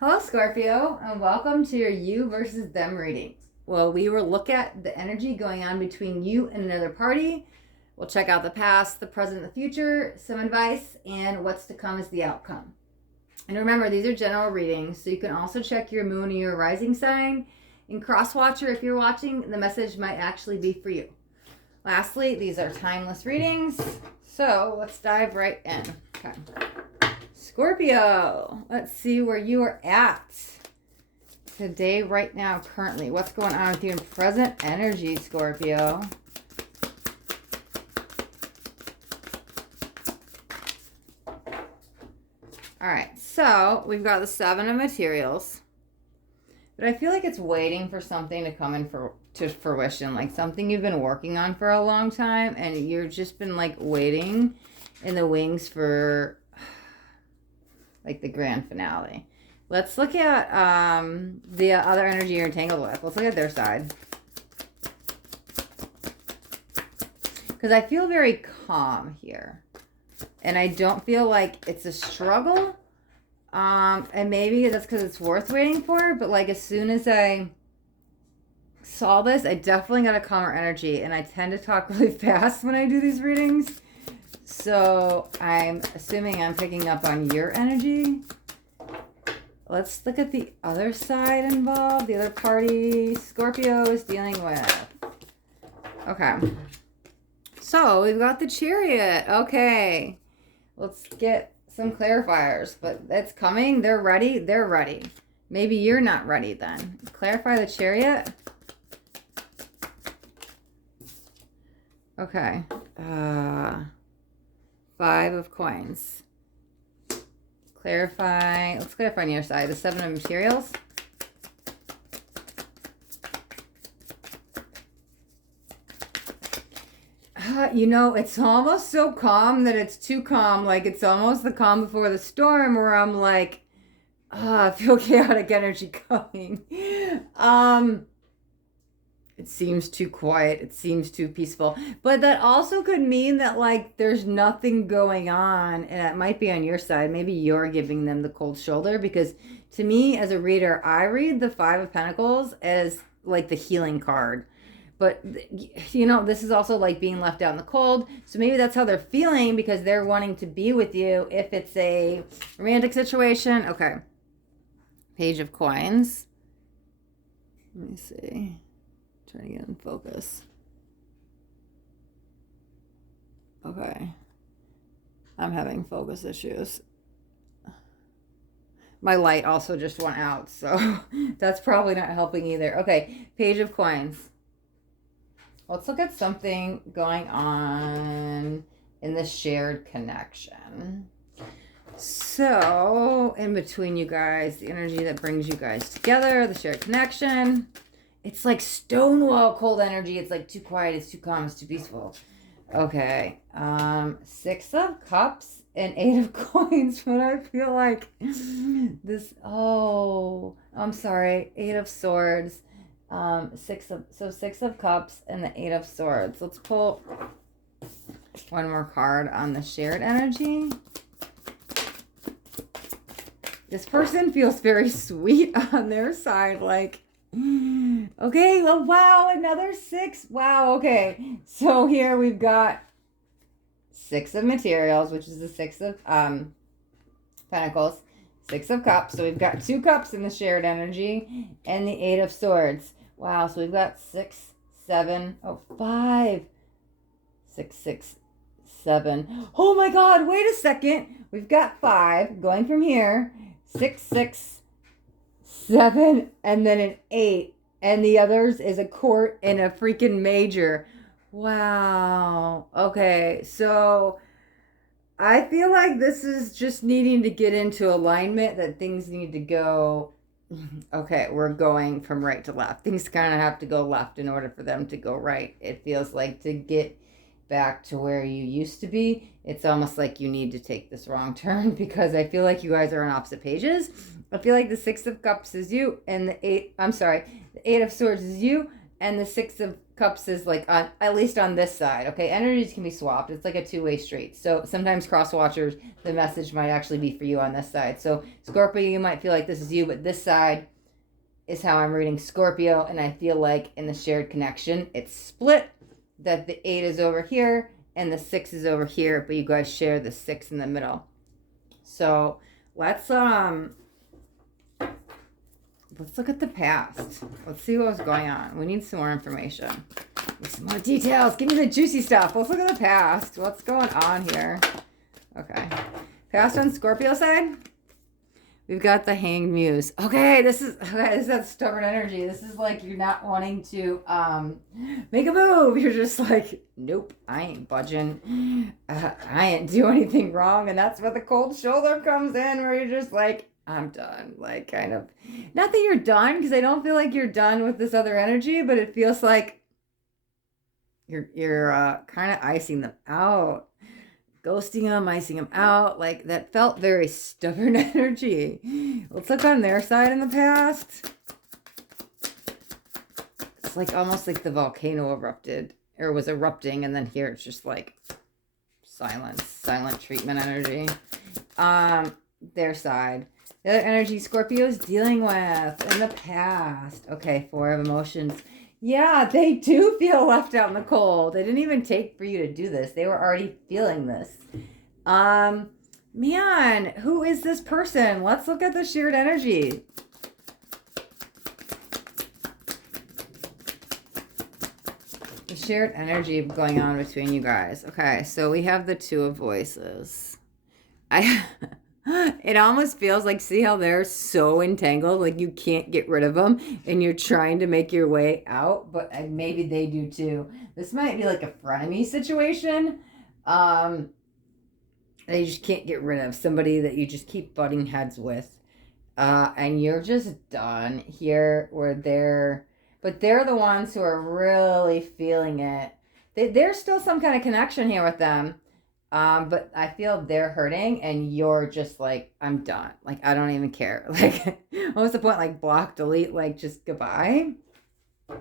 Hello, Scorpio, and welcome to your you versus them reading. Well, we will look at the energy going on between you and another party. We'll check out the past, the present, the future, some advice, and what's to come is the outcome. And remember, these are general readings, so you can also check your moon or your rising sign. In Crosswatcher, if you're watching, the message might actually be for you. Lastly, these are timeless readings, so let's dive right in. Okay. Scorpio, let's see where you are at today, right now, currently. What's going on with you in present energy, Scorpio? All right, so we've got the Seven of Materials, but I feel like it's waiting for something to come to fruition, like something you've been working on for a long time, and you've just been like waiting in the wings for like the grand finale. Let's look at the other energy you're entangled with. Let's look at their side. Because I feel very calm here. And I don't feel like it's a struggle. And maybe that's because it's worth waiting for. But like as soon as I saw this, I definitely got a calmer energy. And I tend to talk really fast when I do these readings. So I'm assuming I'm picking up on your energy. Let's look at the other side involved, the other party Scorpio is dealing with. Okay. So we've got the Chariot. Okay. Let's get some clarifiers, but it's coming. They're ready. They're ready. Maybe you're not ready then. Clarify the Chariot. Okay. 5 of coins. Clarify. Let's clarify on your side. The 7 of materials. You know, it's almost so calm that it's too calm. Like it's almost the calm before the storm where I'm like, I feel chaotic energy coming. It seems too quiet. It seems too peaceful. But that also could mean that, like, there's nothing going on. And it might be on your side. Maybe you're giving them the cold shoulder. Because to me, as a reader, I read the 5 of Pentacles as, like, the healing card. But, you know, this is also, like, being left out in the cold. So maybe that's how they're feeling because they're wanting to be with you if it's a romantic situation. Okay. Page of Coins. Let me see. Trying to get in focus. Okay. I'm having focus issues. My light also just went out, so that's probably not helping either. Okay, Page of Coins. Let's look at something going on in the shared connection. So, in between you guys, the energy that brings you guys together, the shared connection. It's like stonewall cold energy. It's like too quiet, it's too calm, it's too peaceful. Okay. 6 of Cups and 8 of Coins. But I feel like this, I'm sorry. 8 of Swords. 6 of Cups and the 8 of Swords. Let's pull one more card on the shared energy. This person feels very sweet on their side, like, okay, well, wow, another 6. Wow, okay. So here we've got 6 of Materials, which is the 6 of Pentacles, 6 of Cups. So we've got 2 cups in the shared energy and the 8 of Swords. Wow, so we've got 6, 7, 5. 6, 6, 7. Oh my God, wait a second. We've got 5 going from here. 6, 6, 7, and then an 8. And the others is a court and a freaking major. Wow. Okay, so I feel like this is just needing to get into alignment, that things need to go. Okay, we're going from right to left. Things kind of have to go left in order for them to go right. It feels like to get back to where you used to be, it's almost like you need to take this wrong turn because I feel like you guys are on opposite pages. I feel like the 6 of Cups is you and the 8 of Swords is you and the 6 of Cups is like on, at least on this side. Okay, energies can be swapped. It's like a two-way street. So sometimes cross watchers, the message might actually be for you on this side. So Scorpio, you might feel like this is you, but this side is how I'm reading Scorpio, and I feel like in the shared connection, it's split, that the 8 is over here and the 6 is over here, but you guys share the 6 in the middle. So let's look at the past. Let's see what was going on. We need some more information. Need some more details. Give me the juicy stuff. Let's look at the past. What's going on here? Okay. Past on Scorpio side. We've got the Hanged Muse. Okay, this is that stubborn energy. This is like you're not wanting to make a move. You're just like, nope, I ain't budging. I ain't do anything wrong. And that's where the cold shoulder comes in, where you're just like, I'm done. Like, kind of, not that you're done, because I don't feel like you're done with this other energy, but it feels like you're kind of icing them out. Ghosting them, icing them out. Like, that felt very stubborn energy. Let's look on their side in the past. It's like almost like the volcano erupted, or was erupting, and then here it's just like silence, silent treatment energy. Their side. The other energy Scorpio is dealing with in the past. Okay, 4 of emotions. Yeah, they do feel left out in the cold. They didn't even take for you to do this. They were already feeling this. Man, who is this person? Let's look at the shared energy. The shared energy going on between you guys. Okay, so we have the 2 of voices. It almost feels like, see how they're so entangled, like you can't get rid of them, and you're trying to make your way out, but maybe they do too. This might be like a frenemy situation. That you just can't get rid of, somebody that you just keep butting heads with, and you're just done here, where but they're the ones who are really feeling it. There's still some kind of connection here with them. But I feel they're hurting, and you're just like, I'm done. Like, I don't even care. Like, what's the point? Like, block, delete, like, just goodbye. You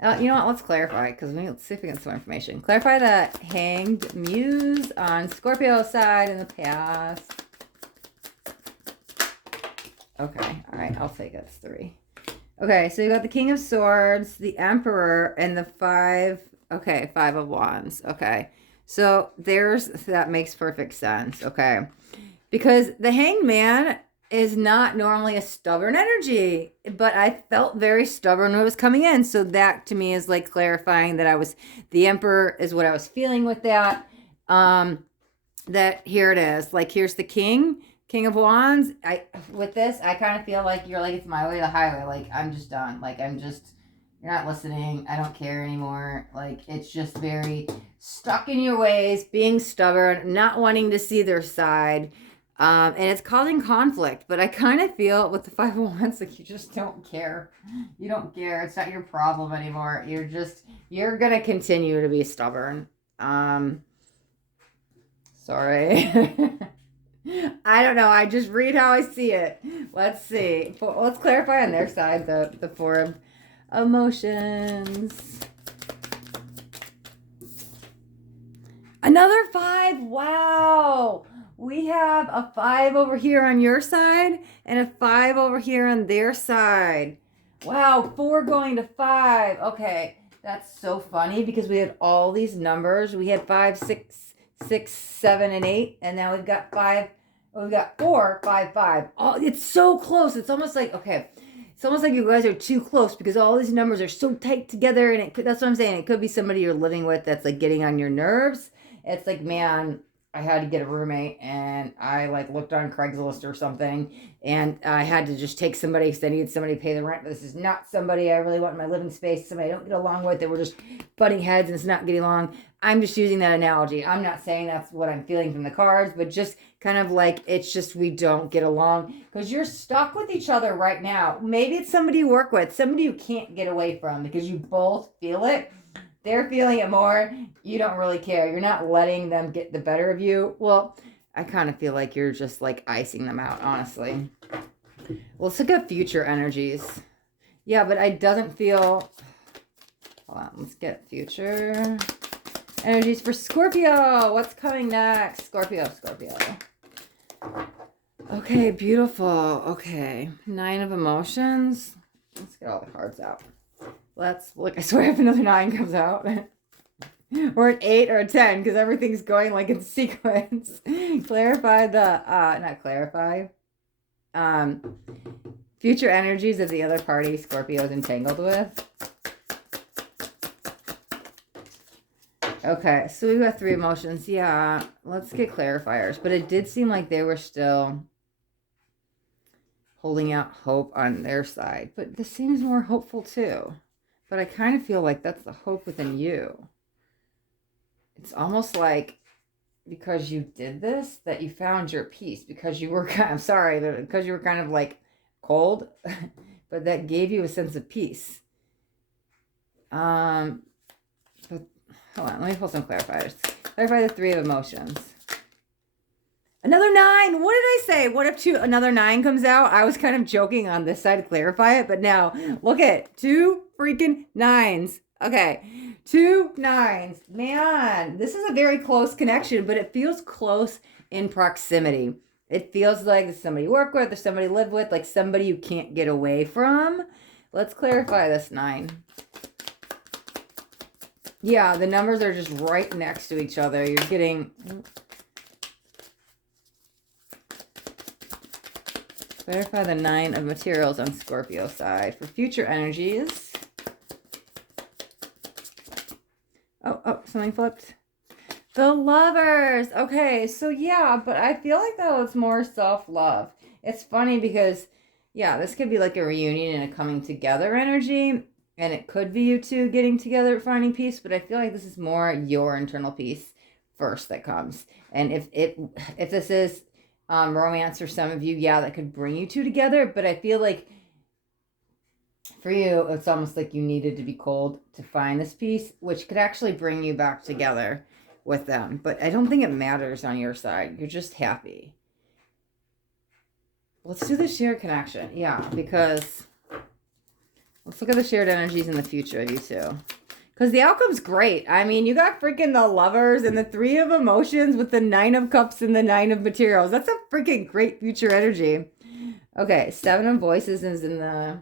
know what? Let's clarify, because let's see if we get some information. Clarify the Hanged Muse on Scorpio side in the past. Okay, all right, I'll take it. It's 3. Okay, so you got the King of Swords, the Emperor, and the 5. Okay, 5 of Wands. Okay. So that makes perfect sense, okay? Because the Hanged Man is not normally a stubborn energy, but I felt very stubborn when it was coming in. So that to me is like clarifying that the Emperor is what I was feeling with that. That here it is. Like, here's the King of Wands. With this, I kind of feel like you're like, it's my way to the highway. Like, I'm just done. Like, you're not listening. I don't care anymore. Like, it's just very stuck in your ways, being stubborn, not wanting to see their side. And it's causing conflict. But I kind of feel with the 5 of Wands, like, you just don't care. You don't care. It's not your problem anymore. You're going to continue to be stubborn. Sorry. I don't know. I just read how I see it. Let's see. Let's clarify on their side, the 4 of emotions. Another 5. Wow. We have a 5 over here on your side and a 5 over here on their side. Wow. 4 going to 5. Okay. That's so funny, because we had all these numbers. We had 5, 6, 7, and 8. And now we've got 5. We've got 4, 5, 5. Oh, it's so close. It's almost like, okay. It's almost like you guys are too close, because all these numbers are so tight together, and that's what I'm saying. It could be somebody you're living with that's like getting on your nerves. It's like, man, I had to get a roommate, and I like looked on Craigslist or something, and I had to just take somebody because I needed somebody to pay the rent. But this is not somebody I really want in my living space. Somebody I don't get along with. That we're just butting heads, and it's not getting along. I'm just using that analogy. I'm not saying that's what I'm feeling from the cards, but just kind of like, it's just we don't get along because you're stuck with each other right now. Maybe it's somebody you work with, somebody you can't get away from because you both feel it. They're feeling it more. You don't really care. You're not letting them get the better of you. Well, I kind of feel like you're just like icing them out, honestly. Well, let's look at future energies. Yeah, but I doesn't feel... Hold on. Let's get future energies for Scorpio. What's coming next? Scorpio. Okay, beautiful. Okay, 9 of emotions. Let's get all the cards out. Let's look. I swear if another 9 comes out. Or an 8 or a 10, because everything's going like in sequence. Clarify the, not clarify. Future energies of the other party Scorpio is entangled with. Okay, so we've got 3 emotions. Yeah, let's get clarifiers. But it did seem like they were still holding out hope on their side. But this seems more hopeful too. But I kind of feel like that's the hope within you. It's almost like because you did this that you found your peace. Because you were because you were kind of like cold. But that gave you a sense of peace. But hold on, let me pull some clarifiers. Clarify the 3 of emotions. Another 9. What did I say? What if another 9 comes out? I was kind of joking on this side to clarify it, but now look at 2 freaking 9s. Okay, 2 9s. Man, this is a very close connection, but it feels close in proximity. It feels like there's somebody you work with or somebody you live with, like somebody you can't get away from. Let's clarify this 9. Yeah, the numbers are just right next to each other. You're getting... Clarify the 9 of materials on Scorpio side for future energies. Oh, something flipped. The Lovers. Okay, so yeah, but I feel like though it's more self-love. It's funny because, yeah, this could be like a reunion and a coming together energy. And it could be you two getting together, finding peace. But I feel like this is more your internal peace first that comes. And if this is romance for some of you, yeah, that could bring you two together. But I feel like for you, it's almost like you needed to be cold to find this peace, which could actually bring you back together with them. But I don't think it matters on your side. You're just happy. Let's do the shared connection. Yeah, because let's look at the shared energies in the future of you two. Because the outcome's great. I mean, you got freaking the Lovers and the 3 of emotions with the 9 of cups and the 9 of materials. That's a freaking great future energy. Okay, 7 of voices is in the...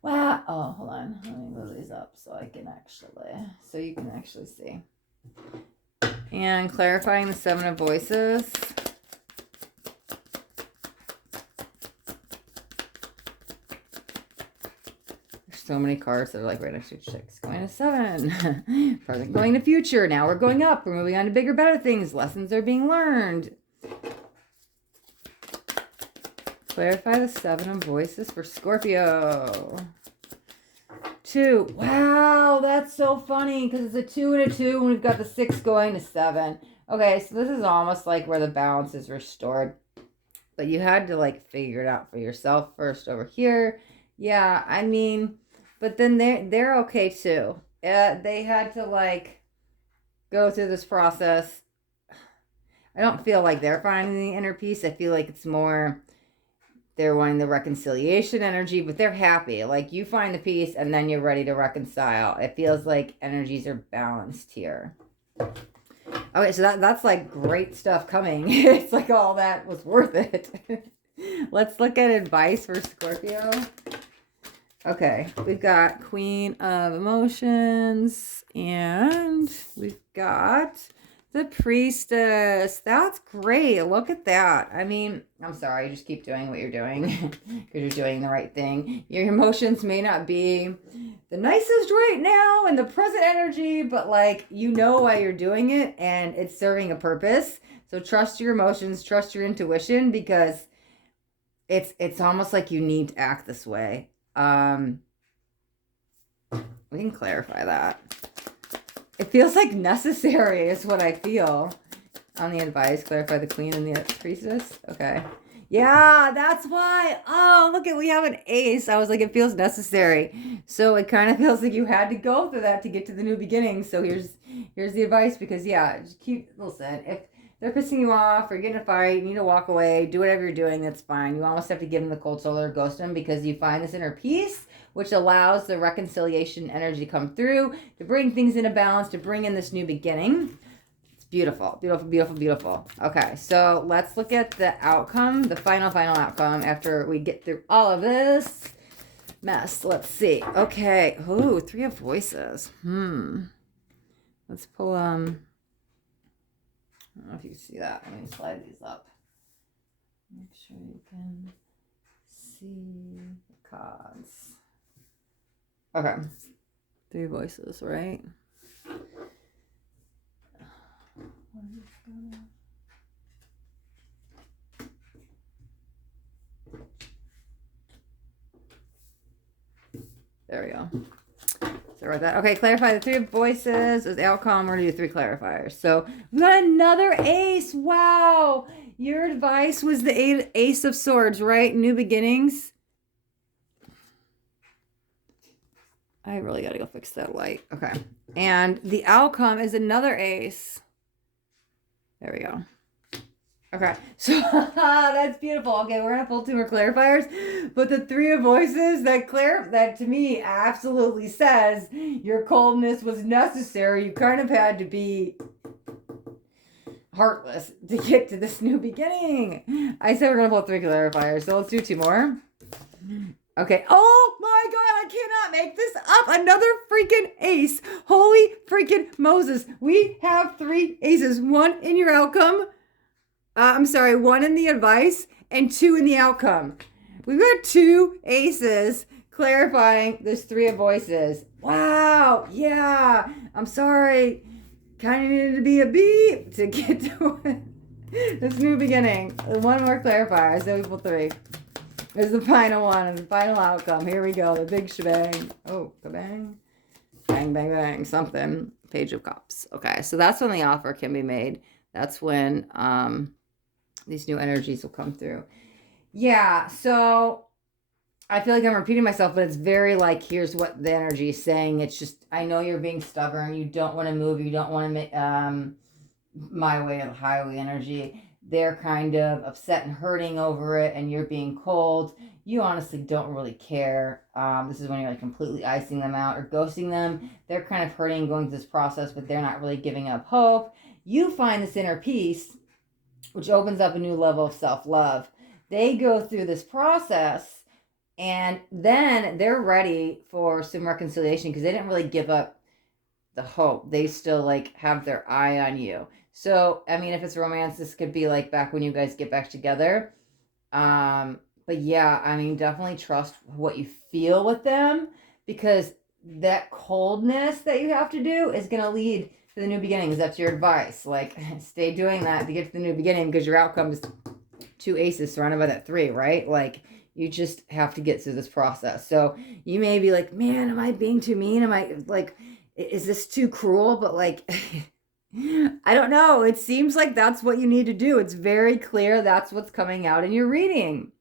Wow. Oh, hold on. Let me move these up so you can actually see. And clarifying the 7 of voices. So many cards that are like right next to each 6. Going to 7. Present going to future. Now we're going up. We're moving on to bigger, better things. Lessons are being learned. Clarify the 7 of voices for Scorpio. 2. Wow, that's so funny because it's a 2 and a 2 and we've got the 6 going to 7. Okay, so this is almost like where the balance is restored. But you had to like figure it out for yourself first over here. Yeah, I mean... But then they're okay too. They had to like go through this process. I don't feel like they're finding the inner peace. I feel like it's more they're wanting the reconciliation energy, but they're happy. Like you find the peace and then you're ready to reconcile. It feels like energies are balanced here. Okay, so that's like great stuff coming. It's like all that was worth it. Let's look at advice for Scorpio. Okay, we've got Queen of Emotions, and we've got the Priestess. That's great. Look at that. I mean, I'm sorry, just keep doing what you're doing because you're doing the right thing. Your emotions may not be the nicest right now in the present energy, but like, you know why you're doing it, and it's serving a purpose. So trust your emotions, trust your intuition, because it's almost like you need to act this way. We can clarify that. It feels like necessary is what I feel. On the advice, clarify the Queen and the Priestess. Okay. Yeah, that's why. Oh, look at, we have an ace. I was like, it feels necessary. So it kind of feels like you had to go through that to get to the new beginning. So here's the advice, because yeah, just listen, if they're pissing you off or getting a fight, you need to walk away, do whatever you're doing, that's fine. You almost have to give them the cold shoulder, ghost them, because you find this inner peace, which allows the reconciliation energy to come through, to bring things into balance, to bring in this new beginning. It's beautiful, beautiful, beautiful, beautiful. Okay, so let's look at the outcome, the final outcome after we get through all of this mess. Let's see. Okay. Ooh, 3 of Voices. Let's pull, I don't know if you can see that. Let me slide these up. Make sure you can see the cards. Okay. 3 Voices, right? There we go. Sorry about that. Okay, clarify the 3 of Voices as outcome. We're going to do 3 clarifiers. So we got another ace. Wow. Your advice was the Ace of Swords, right? New beginnings. I really got to go fix that light. Okay. And the outcome is another ace. There we go. Okay, so that's beautiful. Okay, we're gonna pull 2 more clarifiers, but the 3 of Voices, that to me absolutely says your coldness was necessary. You kind of had to be heartless to get to this new beginning. I said we're gonna pull 3 clarifiers, so let's do 2 more. Okay. Oh my God, I cannot make this up. Another freaking ace. Holy freaking Moses. We have 3 aces. 1 in your outcome. 1 in the advice and 2 in the outcome. We've got 2 aces clarifying this 3 of Voices. Wow. Yeah. I'm sorry. Kind of needed to be a beep to get to it. This new beginning. 1 more clarifier. I said we pull 3. This is the final one and the final outcome. Here we go. The big shebang. Oh, kabang. Bang, bang, bang. Something. Page of Cups. Okay. So that's when the offer can be made. That's when, these new energies will come through. Yeah, so I feel like I'm repeating myself, but it's very like, here's what the energy is saying. It's just, I know you're being stubborn. You don't want to move. You don't want to make my way or the highway energy. They're kind of upset and hurting over it, and you're being cold. You honestly don't really care. This is when you're like completely icing them out or ghosting them. They're kind of hurting, going through this process, but they're not really giving up hope. You find this inner peace, which opens up a new level of self-love. They go through this process, and then they're ready for some reconciliation because they didn't really give up the hope. They still like have their eye on you. So, I mean, if it's romance, this could be like back when you guys get back together. But yeah, I mean, definitely trust what you feel with them, because that coldness that you have to do is going to lead to the new beginnings. That's your advice. Like, stay doing that to get to the new beginning, because your outcome is 2 aces surrounded by that 3, right? Like, you just have to get through this process. So you may be like, man, am I being too mean? Am I like, is this too cruel? But like, I don't know. It seems like that's what you need to do. It's very clear that's what's coming out in your reading.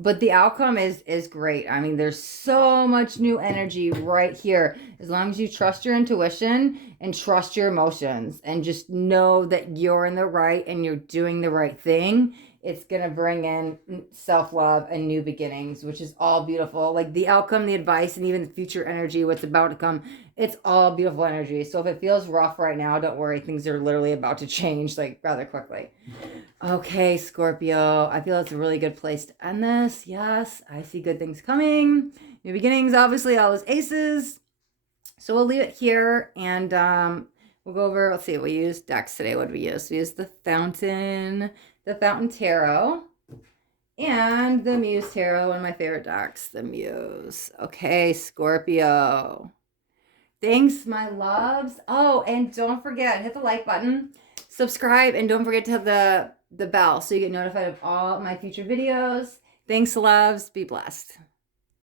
But the outcome is great. I mean, there's so much new energy right here. As long as you trust your intuition and trust your emotions and just know that you're in the right and you're doing the right thing, it's going to bring in self-love and new beginnings, which is all beautiful. Like the outcome, the advice, and even the future energy, what's about to come, it's all beautiful energy. So if it feels rough right now, don't worry. Things are literally about to change like rather quickly. Okay, Scorpio, I feel it's a really good place to end this. Yes, I see good things coming. New beginnings, obviously, all those aces. So we'll leave it here, and we'll go over, let's see, we used decks today. What did we use? We used the Fountain Tarot, and the Muse Tarot, one of my favorite decks, the Muse. Okay, Scorpio. Thanks, my loves. Oh, and don't forget, hit the like button, subscribe, and don't forget to hit the bell so you get notified of all my future videos. Thanks, loves. Be blessed.